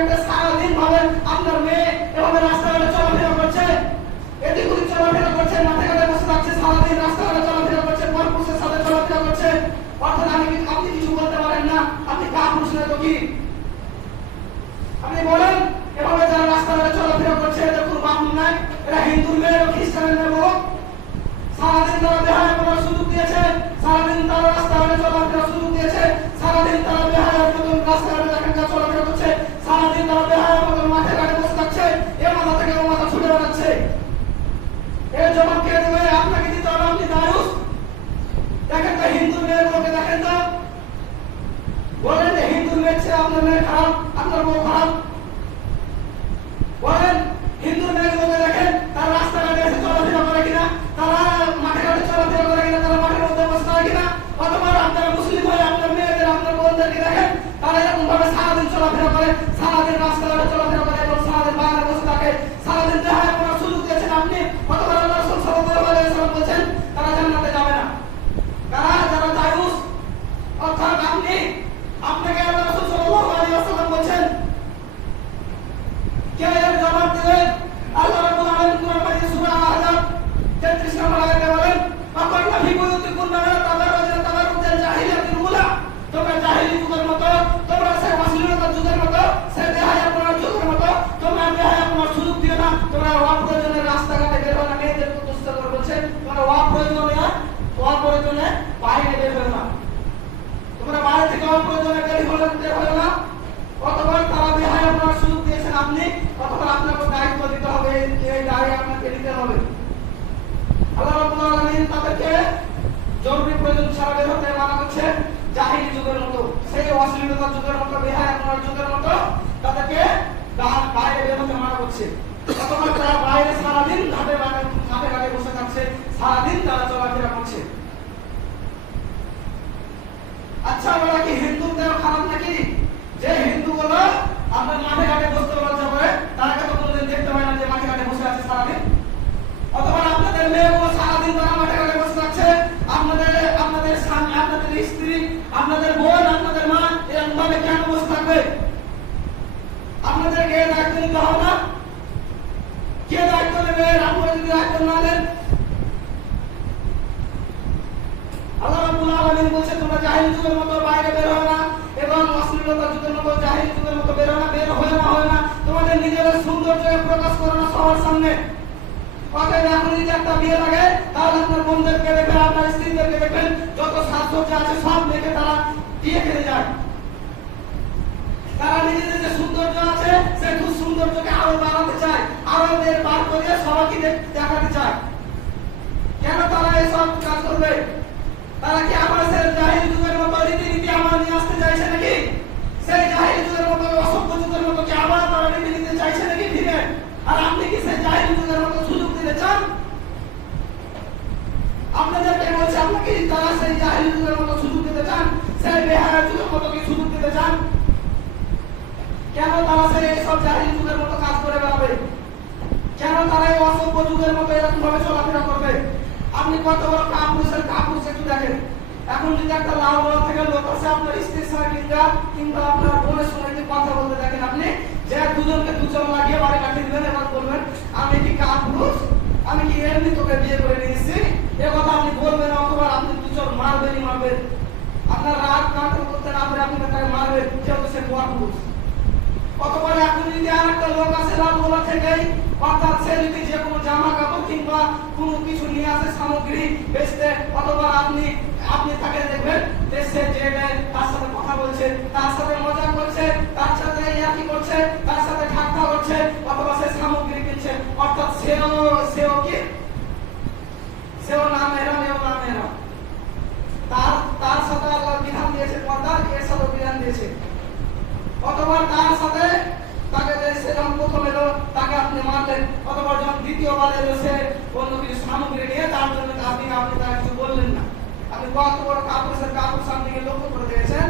একটা সারাদিন ভাবেন আপনার মেয়ে এভাবে রাস্তাঘাটে চলাফেরা করছে, এদিক ওদিক চলাফেরা করছে, মাঠে ঘাটে বসে থাকছে, সারাদিন রাস্তাঘাটে চলাফেরা করছে, পরপুরুষের সাথে চলাফেরা করছে, অর্থাৎ আপনি কিছু বলতে পারেন না, আপনি কাপুরুষ নয় তো কি? আপনি বলেন এভাবে যারা রাস্তাঘাটে চলাফেরা করছে এদের কোনো বাপ নাই? এরা হিন্দুর মেয়ে খ্রিস্টানের মেয়ে বলো? সারাদিন তারা বেহায়া করার সুযোগ দিয়েছে, সারাদিন তারা রাস্তাঘাটে চলাফেরার সুযোগ দিয়েছে, সারাদিন তারা বেহায়ার মতন রাস্তাঘাটে দেখা চলাফেরা করছে, সারাদিন তারা বেহায়ার মতন মাঠে ঘাটে বসে থাকছে, এ মাথা থেকে ও মাথা ছুটে বেড়াচ্ছে। এর জবাব কে দেবে? আপনাকে দিতে হবে, আপনি দায়ুস। দেখেন তো হিন্দুর মেয়েগুলোকে দেখেন তো, বলেন যে হিন্দুর মেয়ে চেয়ে আপনার মেয়ে খারাপ, আপনার বউ খারাপ? বলেন হিন্দুর মেয়েগুলোকে দেখেন তারা রাস্তাঘাটে এসে চলাফেরা করে কিনা, তারা মাঠে ঘাটে চলাফেরা করে কিনা, তারা মাঠের মধ্যে বসে থাকে কিনা? অথবা আপনারা মুসলিম হয়ে আপনার মেয়েদের আপনার বোনদেরকে দেখেন তারা এরকম ভাবে সারাদিন চলাফেরা করে, সারাদিন রাস্তাঘাটে চলাফেরা করে এবং সারাদিন বাগানে বসে থাকে, সারাদিন দেহায় কোনো সুযোগ দিয়েছেন আপনি? অথবা আল্লাহ রাসূল সাল্লাল্লাহু আলাইহি ওয়াসাল্লাম বলেছেন তারা জান্নাতে যাবে না। কারা? যারা দায়ুস। অর্থাৎ আপনাকে আল্লাহ রাসূল সাল্লাল্লাহু আলাইহি ওয়াসাল্লাম বলেছেন, কে এর জবাব দিবেন? আল্লাহ রাব্বুল আলামিন কোরআন মাজিদ সূরা আল-আহজাব 33 নম্বর আয়াতে বলেন, আকাল্লা ফি বুয়ুতিকুন্না তাবাররাজনা তাবাররুজাল জাহিলিয়াতিল উলা, তোমরা জাহিলি যুগের মতো, তোমরা সেই অশ্লীলতার যুগের মতো, সেই বেহায়াপনার যুগের মতো তোমরা বেহায়াপনার সুযোগ দিও না, তোমরা অপ্রয়োজনে রাস্তাঘাটে বের হও না। মেয়েদেরকে দুষ্ট করে বলছেন তোমরা অপ্রয়োজনে বাইরে বের হও না, তোমরা বাইরে থেকে অপ্রয়োজনে বের হও না। অথবা তারা বেহায়াপনার সুযোগ দিয়েছেন আপনি, অথবা আপনাকে দায়িত্ব দিতে হবে, এই দায় আপনাকে নিতে হবে। আল্লাহ রাব্বুল আলামিন তাদেরকে জরুরি প্রয়োজন ছাড়া বের হতে মানা করছে, জাহিলি যুগের মতো, সেই অশ্লীলতার যুগের মতো, বেহায়াপনার যুগের মতো তাদেরকে বাইরে বের হতে মানা করছে। অথবা তারা বাইরে সারাদিন মাঠে ঘাটে বসে থাকছে, সারাদিন তারা চলাফেরা করছে। আচ্ছা বলা কি হিন্দুদের খারাপ নাকি? যে হিন্দুগুলো আপনার মাঠে ঘাটে বসতে লজ্জা করে, তারাকে তো কোনোদিন দেখতে হয় না যে মাঠে ঘাটে বসে আছে সারাদিন? অথবা আপনাদের মেয়েগুলো সারাদিন তারা মাঠে ঘাটে বসে থাকছে, আপনাদের স্বামী, আপনাদের স্ত্রী, আপনাদের বোন, আপনাদের মা এরকম ভাবে কেন বসে থাকবে? আপনাদেরকে দায়িত্ব নিতে হবে না? কে দায়িত্ব নেবে? আপনারা যদি দায়িত্ব না নেন, আল্লাহ রাব্বুল আলামিন বলেছে তোমরা জাহিলি যুগের মতো বাইরে বের হও না এবং অশ্লীলতার যুগের মতো, জাহিলি যুগের মতো বের হয় না, তোমাদের নিজেদের সৌন্দর্যকে প্রকাশ করো না সবার সামনে। অতএব এখন যদি একটা বিয়ে লাগে তাহলে আপনার বোনদেরকে দেখবেন, আপনার স্ত্রীদেরকে দেখবেন, যত সাজসজ্জা আছে সব দেখে তারা দিয়ে খেলে যায়। তারা নিজেদের যে সৌন্দর্য আছে সেই সৌন্দর্যকে আরো বাড়াতে চায়, আরো বার করে সবাইকে দেখাতে চায়। কেন তারা এসব কাজ করবে? তারা কি আমার সেই জাহিলি যুগের মতো রীতিনীতি আবার নিয়ে আসতে চাইছে নাকি? সেই জাহিলি যুগের মতো, অসভ্য যুগের মতো কি আবার তারা রীতি নিতে চাইছে নাকি ফিরে? আর আপনি কি সেই জাহিলি যুগের মতো সুযোগ দিতে চান? আপনাদেরকে বলছে আপনাকে তারা সেই জাহিলি যুগের মতো সুযোগ দিতে চান, সেই বেহায়া যুগের মতো কি সুযোগ দিতে চান? কেন তারা সেই সব জাহিলি যুগের মতো কাজ করে বেড়াবে? কেন তারা এই অসভ্য যুগের মতো এরকম ভাবে চলাফেরা করবে? আপনি কত বড় কাপুরুষ একটু দেখেন। এখন যদি একটা লাল বড় থেকে লোক আছে আপনার স্ত্রীর সঙ্গে কিংবা আপনার বোনের সঙ্গে যদি কথা বলতে দেখেন, আপনি যে দুজনকে দুজন লাগিয়ে বাড়ি কাটিয়ে দিবেন, এবার বলবেন আমি কি কাপুরুষ, আমি কি এমনি তোকে বিয়ে করে নিয়েছি, এ কথা আপনি বলবেন। অথবা আপনি দুজন মারবেন। আপনার রাগ কান্ট্রোল করতে না পারে আপনি তাকে মারবেন, যেহেতু সে কাপুরুষ। অথবা এখন যদি আর একটা লোক আছে লাল বড় থেকেই, অর্থাৎ সে যদি যে কোনো জামা কাপড় কিংবা কোনো কিছু নিয়ে আসে সামগ্রী বেচতে, অথবা আপনি তাকে দেখবেন সে যে তার সাথে কথা বলছে, তার সাথে মজা করছে, তার সাথে ইয়াকি করছে, তার সাথে ঠাট্টা করছে, অথবা সে সামগ্রী কিনছে, অর্থাৎ সেও না মেরা তার সাথে আল্লাহ বিধান দিয়েছে পর্দা, এর সাথে বিধান দিয়েছে। অথবা তার সাথে তাকে সেরকম প্রথম এলো তাকে আপনি মারলেন, অথবা যখন দ্বিতীয়বার এলো সে অন্য কিছু সামগ্রী নিয়ে তার জন্য আপনি তার কিছু বললেন না। আপনি কত বড় কাপুরুষের কাপুরুষ আপনি লক্ষ্য করে দিয়েছেন।